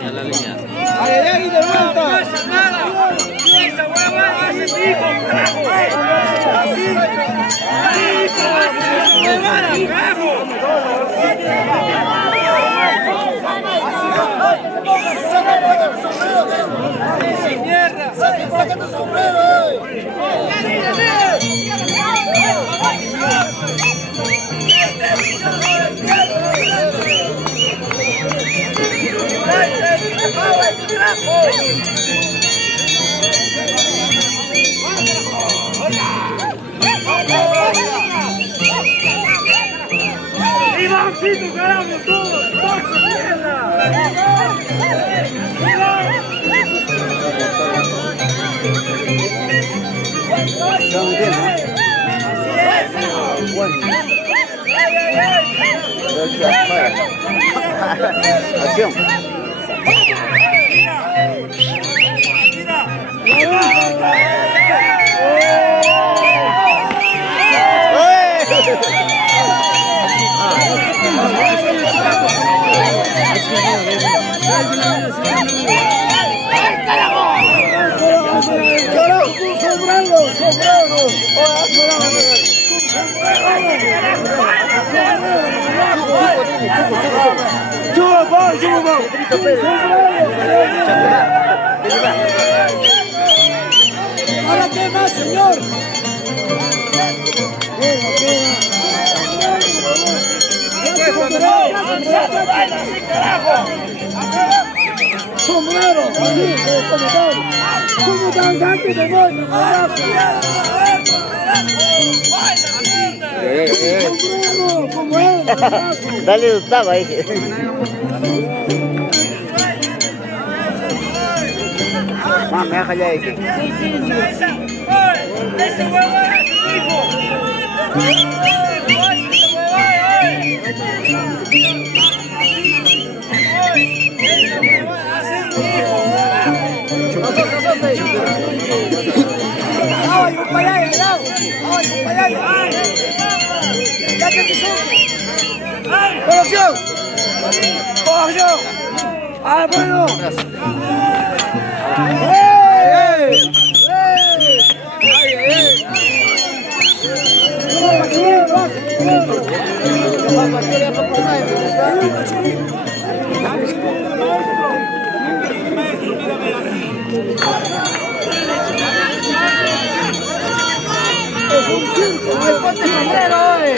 línea, la línea. Ay, ay, ay, de vuelta. No pasa nada. Esa hueva hace pico, carajo. Pico, hace esa huevada, carajo. Sin mierda. Saca tu sombrero, Ivancito, carajo, todos, mierda. Acción. Ahora qué más, señor. Sombrero, así, como cantante de noche, sombrero, como él. Dale Gustavo ahí. Mami, déjale ahí. Ese huevo es tu hijo. ¡Colación! ¡Colación! ¡Ah, bueno! ¡Ey! ¡Ponte sombrero hoy!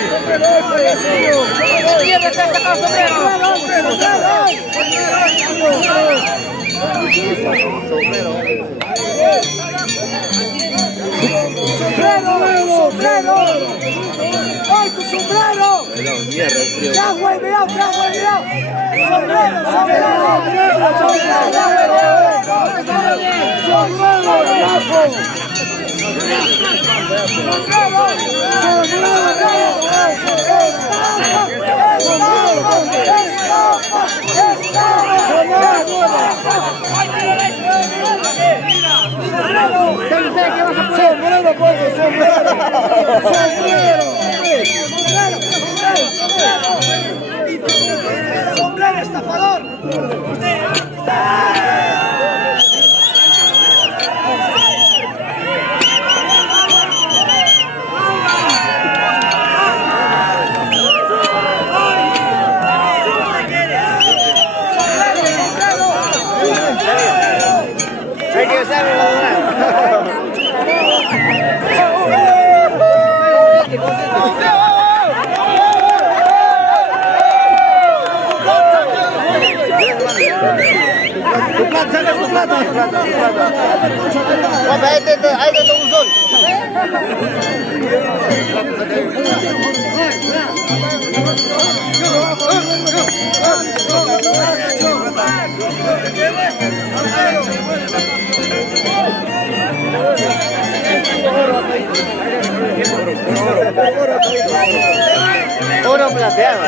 ¡Sombrero! ¡Ay, tu sombrero! ¡Ya, güey, mira! ¡Sombrero! ¡Sombrero, estafador! Hay que saber tu plata. Ahí te un sol. Oro plateado.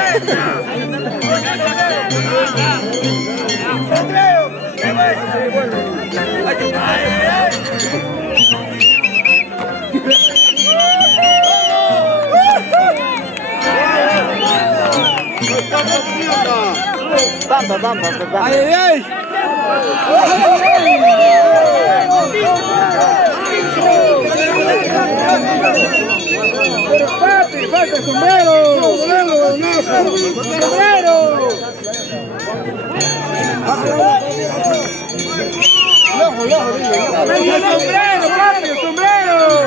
Vamos. ¡Ay, ay, ay! Pero papi, falta el sombrero. Sombrero. El sombrero, papi, el sombrero.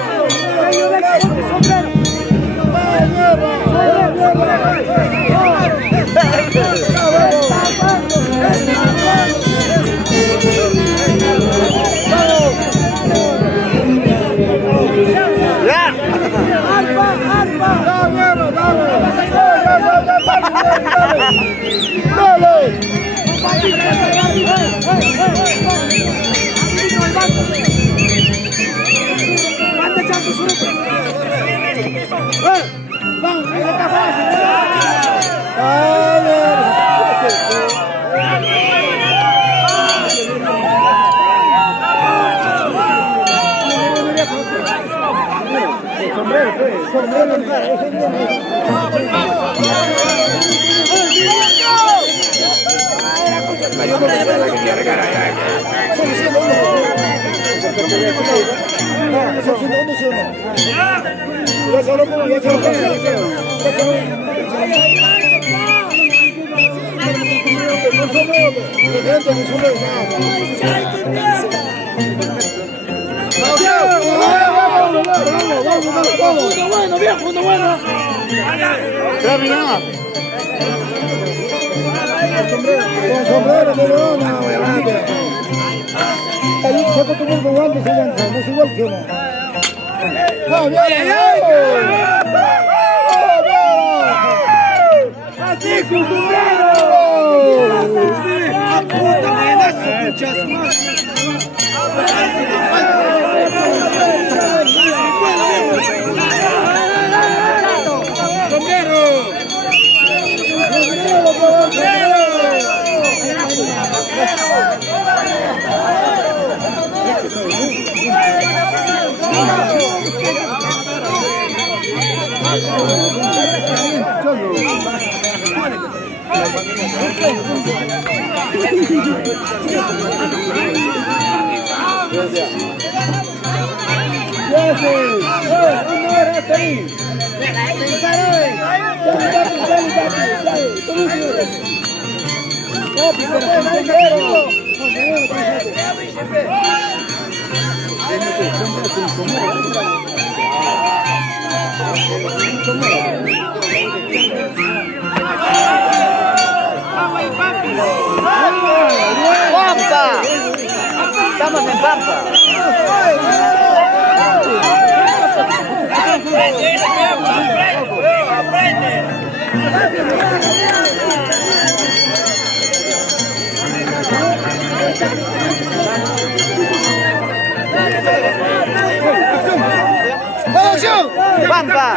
Con sombrero de leona, grande. Ahí se acostumbró con guantes y lanza, no es igual que uno. ¡No, bien! ¡Así, con sombrero! ¡Ah, puta, buenazo, muchas más! ¡Pampa! Estamos en Pampa. ¡Producción! ¡Pampa!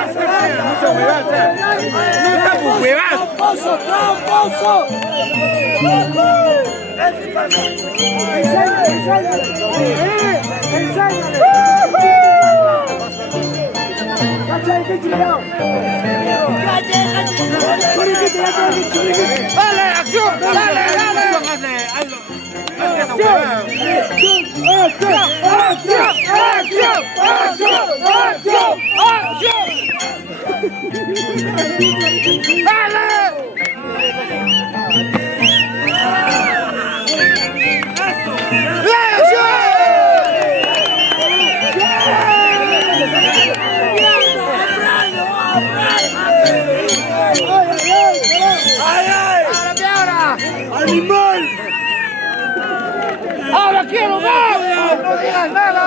¡Tramposo! ¡Tramposo! ¡Dale, acción! ¡Dale, dale! ¡Animal! ¡Ahora quiero más! ¡No digas nada!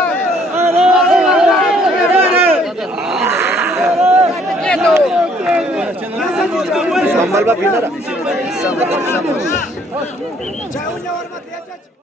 San Malva Pinara.